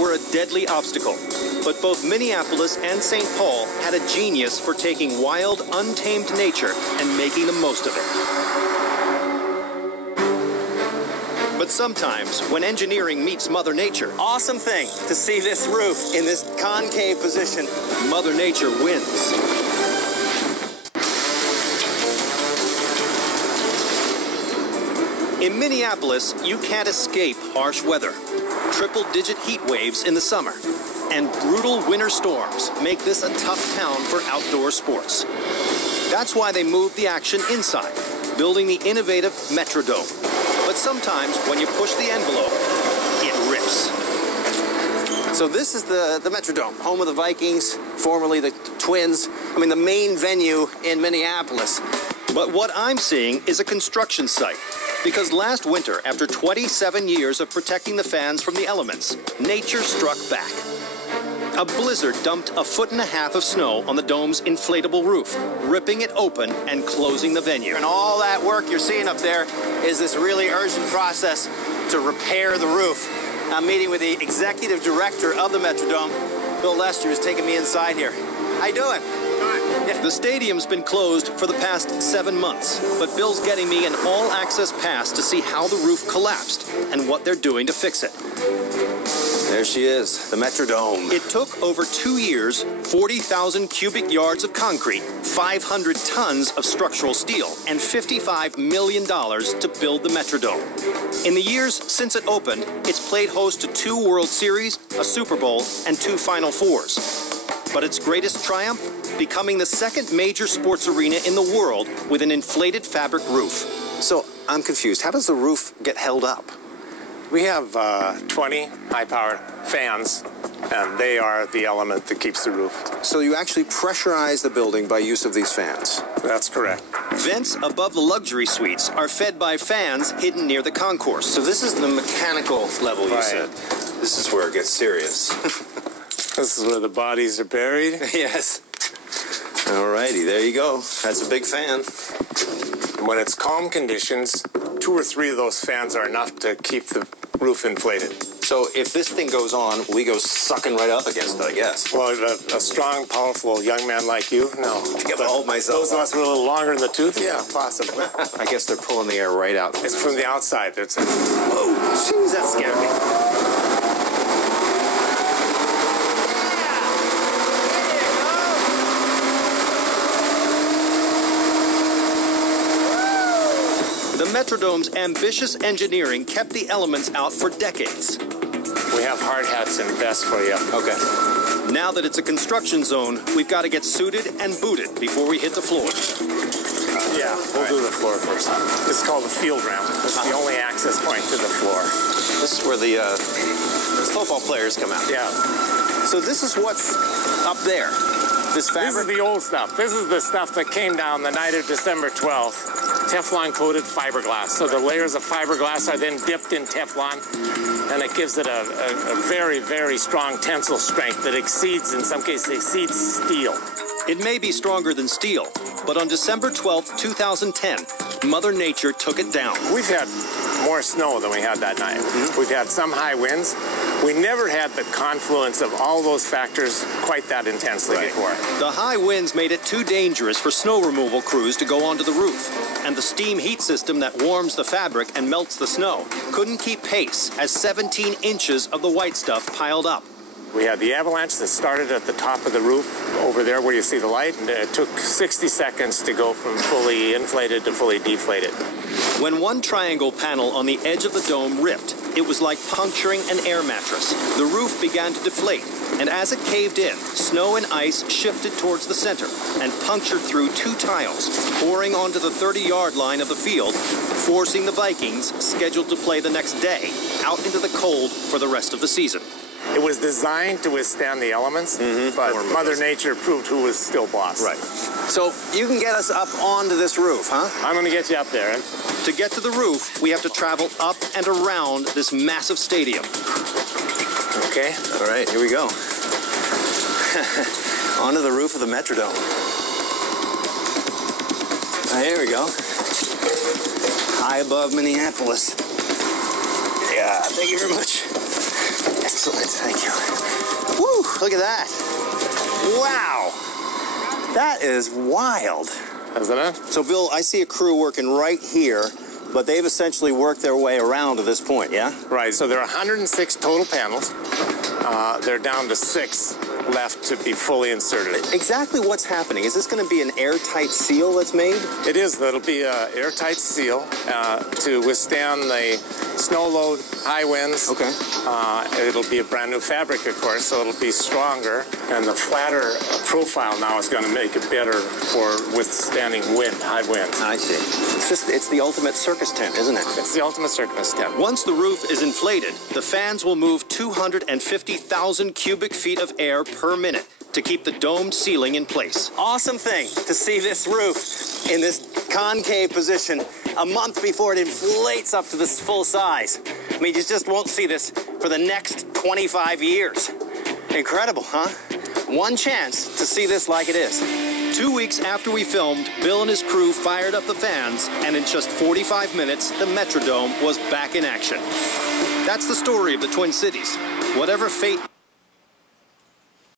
were a deadly obstacle. But both Minneapolis and St. Paul had a genius for taking wild, untamed nature and making the most of it. But sometimes, when engineering meets Mother Nature, Awesome thing to see this roof in this concave position. Mother Nature wins. In Minneapolis, you can't escape harsh weather. Triple-digit heat waves in the summer and brutal winter storms make this a tough town for outdoor sports. That's why they moved the action inside, building the innovative Metrodome. But sometimes, when you push the envelope, it rips. So this is the Metrodome, home of the Vikings, formerly the Twins. I mean, the main venue in Minneapolis. But what I'm seeing is a construction site. Because last winter, after 27 years of protecting the fans from the elements, nature struck back. A blizzard dumped 1.5 feet of snow on the dome's inflatable roof, ripping it open and closing the venue. And all that work you're seeing up there is this really urgent process to repair the roof. I'm meeting with the executive director of the Metrodome, Bill Lester, who's taking me inside here. How you doing? Yeah. The stadium's been closed for the past 7 months, but Bill's getting me an all-access pass to see how the roof collapsed and what they're doing to fix it. There she is, the Metrodome. It took over 2 years, 40,000 cubic yards of concrete, 500 tons of structural steel, and $55 million to build the Metrodome. In the years since it opened, it's played host to 2 World Series, a Super Bowl, and 2 Final Fours. But its greatest triumph? Becoming the second major sports arena in the world with an inflated fabric roof. So, I'm confused. How does the roof get held up? We have 20 high-powered fans, and they are the element that keeps the roof. So you actually pressurize the building by use of these fans? That's correct. Vents above the luxury suites are fed by fans hidden near the concourse. So this is the mechanical level, you Right. said. This is where it gets serious. This is where the bodies are buried. Yes. All righty, there you go. That's a big fan. When it's calm conditions, 2 or 3 of those fans are enough to keep the roof inflated. So if this thing goes on, we go sucking right up against it, I guess. Well, a strong, powerful young man like you, no. I gotta hold myself Those of us who are a little longer in the tooth, yeah, possibly. I guess they're pulling the air right out. It's from the outside. It's Whoa, jeez, that scared me. The Metrodome's ambitious engineering kept the elements out for decades. We have hard hats and vests for you. Okay. Now that it's a construction zone, we've got to get suited and booted before we hit the floor. Yeah, we'll do the floor first. This is called the field ramp. This is the only access point to the floor. This is where the football players come out. Yeah. So this is what's up there. This This fabric? is the old stuff. This is the stuff that came down the night of December 12th. Teflon-coated fiberglass. So the layers of fiberglass are then dipped in Teflon, and it gives it a very, very strong tensile strength that exceeds, in some cases, exceeds steel. It may be stronger than steel, but on December 12th, 2010, Mother Nature took it down. We've had more snow than we had that night. We've had some high winds. We never had the confluence of all those factors quite that intensely before. The high winds made it too dangerous for snow removal crews to go onto the roof, and the steam heat system that warms the fabric and melts the snow couldn't keep pace as 17 inches of the white stuff piled up. We had the avalanche that started at the top of the roof over there where you see the light, and it took 60 seconds to go from fully inflated to fully deflated. When one triangle panel on the edge of the dome ripped, it was like puncturing an air mattress. The roof began to deflate, and as it caved in, snow and ice shifted towards the center and punctured through 2 tiles, pouring onto the 30-yard line of the field, forcing the Vikings, scheduled to play the next day, out into the cold for the rest of the season. It was designed to withstand the elements, but Mother Nature proved who was still boss. Right. So you can get us up onto this roof, huh? I'm going to get you up there. To get to the roof, we have to travel up and around this massive stadium. Okay. All right, here we go. Onto the roof of the Metrodome. Here we go. High above Minneapolis. Yeah, thank you very much. Excellent, thank you. Woo, look at that. Wow, that is wild. Isn't it? So, Bill, I see a crew working right here, but they've essentially worked their way around to this point, yeah? Right, so there are 106 total panels. They're down to 6 left to be fully inserted. Exactly what's happening? Is this going to be an airtight seal that's made? It is. That'll be an airtight seal to withstand the snow load, high winds. Okay. It'll be a brand new fabric, of course, so it'll be stronger. And the flatter profile now is going to make it better for withstanding wind, high winds. I see. It's the ultimate circus tent, isn't it? It's the ultimate circus tent. Once the roof is inflated, the fans will move 250,000 cubic feet of air per minute to keep the domed ceiling in place. Awesome thing to see this roof in this concave position a month before it inflates up to this full size. I mean, you just won't see this for the next 25 years. Incredible, huh? One chance to see this like it is. 2 weeks after we filmed, Bill and his crew fired up the fans, and in just 45 minutes, the Metrodome was back in action. That's the story of the Twin Cities. Whatever fate